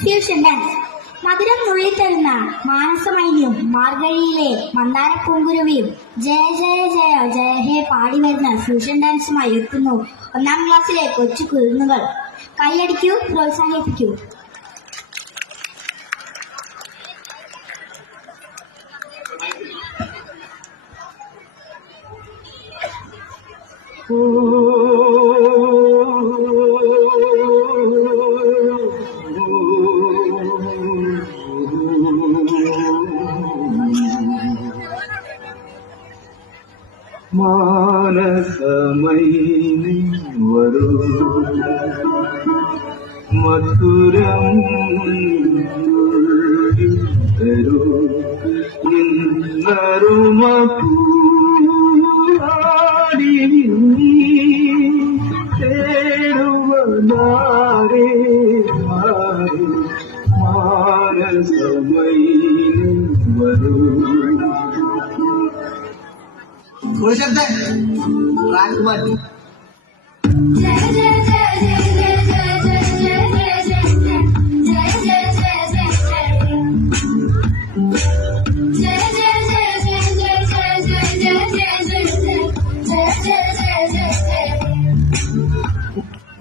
Fusion dance. മധുരം നുള്ളിത്തരുന്ന മാനസമൈന്യം മാർഗഴിയിലെ മന്ദാരപ്പൂങ്കുരുവിയും ജയ ജയ ജയ ജയ ഹേ പാടി വരുന്ന ഫ്യൂഷൻ ഡാൻസുമായി എത്തുന്നു ഒന്നാം ക്ലാസ്സിലെ കൊച്ചു കുരുന്നുകൾ. കൈയടിക്കൂ, പ്രോത്സാഹിപ്പിക്കൂ. മാനസമൈനി വരൂ മധുരം തരൂ ഇന്നരുമൂടി തേടുവനാരേ മാനസമൈനി വരൂ. ഒരു ശബ്ദം ട്രാക്ക് മാറ്റി.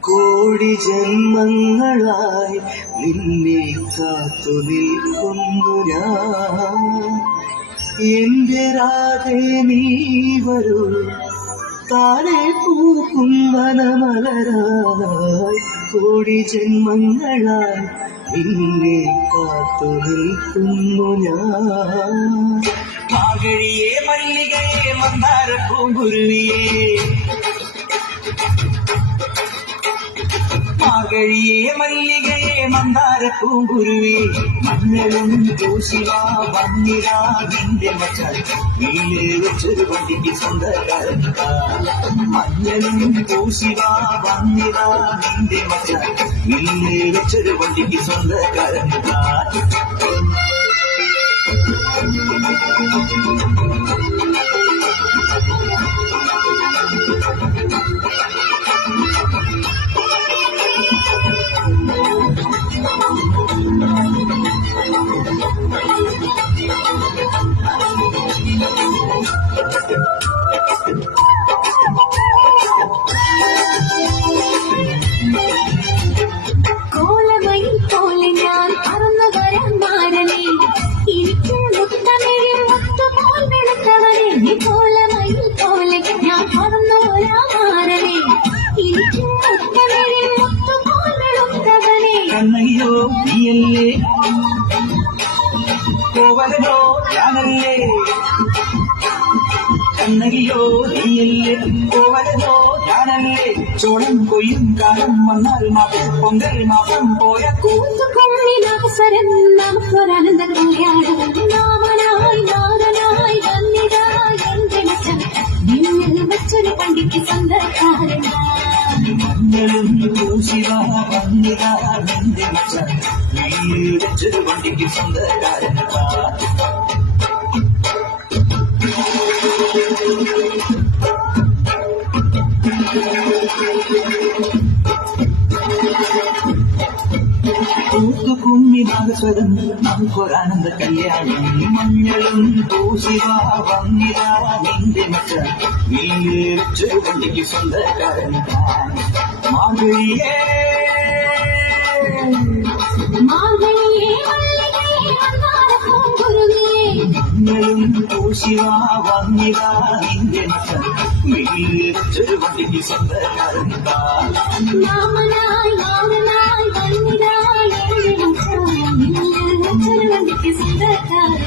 കോടി ജന്മങ്ങളായി നിന്നെ കാത്തു നിൽക്കുന്നു ഞാൻ. എന്റെ രാധേ നീ വരൂ, താഴെ പൂക്കും വനമലരായി. കോടി ജന്മങ്ങളായി നിന്നെ കാത്തു നിൽക്കുന്നു ഞാൻ. മാർഗഴിയെ മല്ലികയെ മന്ദാര പൂങ്കുരുവിയെ, മാർഗഴിയെ മല്ലികയെ മന്ദാര പൂങ്കുരുവി. മഞ്ഞളും പൂശിവാ വന്നിരാ നിന്റെ മച്ചാൻ വീല് വെച്ചൊരു വണ്ടിക്ക് സ്വന്തക്കാരൻ. മഞ്ഞളും പൂശിവാ വന്നിരാ നിന്റെ മച്ചാൻ വീല് വെച്ചൊരു വണ്ടിക്ക് സ്വന്തക്കാരൻ. കോലമയിൽ പോലെ ഞാൻ പറന്നു വരാൻ മാറണേ, എനിക്ക് മുത്തമിഴിൽ മുത്തുപോൽ വെളുത്തവനെ. കോലമയിൽ പോലെ ഞാൻ പറന്നു വരാൻ മാറണേ, എനിക്ക് മുത്തമിഴിൽ മുത്തുപോൽ വെളുത്തവനെ. കണ്ണയ്യോ നീയല്ലേ, കോവലനോ ഞാനല്ലേ. കണ്ണയ്യോ നീയല്ലേ, കോവലനോ ഞാനല്ലേ. ചോളം കൊയ്യും കാലം വന്നാൽ മാസം പൊങ്കൽ മാസം പോയ കൂത്തുകൊള്ളിനവസരം നമുക്കൊരാനന്ദ കല്യാണം. നാമനായി നാരനായി വന്നിതായി എന്റെ മച്ചൻ നിന്നിൽ വെച്ചൊരു പണ്ടിക്ക് സ്വന്തക്കാരൻ. മഞ്ഞളും പൂശിവാ വന്നിതാ നിന്റെ മച്ചാൻ വീല് വെച്ചൊരു വണ്ടിക്ക് സ്വന്തക്കാരൻ. കൂത്തുകുമ്മി നാഗസ്വരം നമുക്കൊരാനന്ദ കല്യാണം. മഞ്ഞളും പൂശിവാ വന്നിതാ നിന്റെ മച്ചാൻ വീല് വെച്ചൊരു വണ്ടിക്ക് സ്വന്തക്കാരൻ. മാർഗഴിയേ മാർഗഴിയെ മല്ലികയെ മന്ദാര പൂങ്കുരുവിയെ, മഞ്ഞളും പൂശിവാ വന്നിതാ നിന്റെ മച്ചാൻ വീല് വെച്ചൊരു വണ്ടിക്ക് സ്വന്തക്കാരൻ. നാമനായി നാരനായി വന്നിതായി എന്റെ മച്ചൻ നിന്നിൽ വെച്ചൊരു പണ്ടിക്ക് സ്വന്തക്കാരൻ.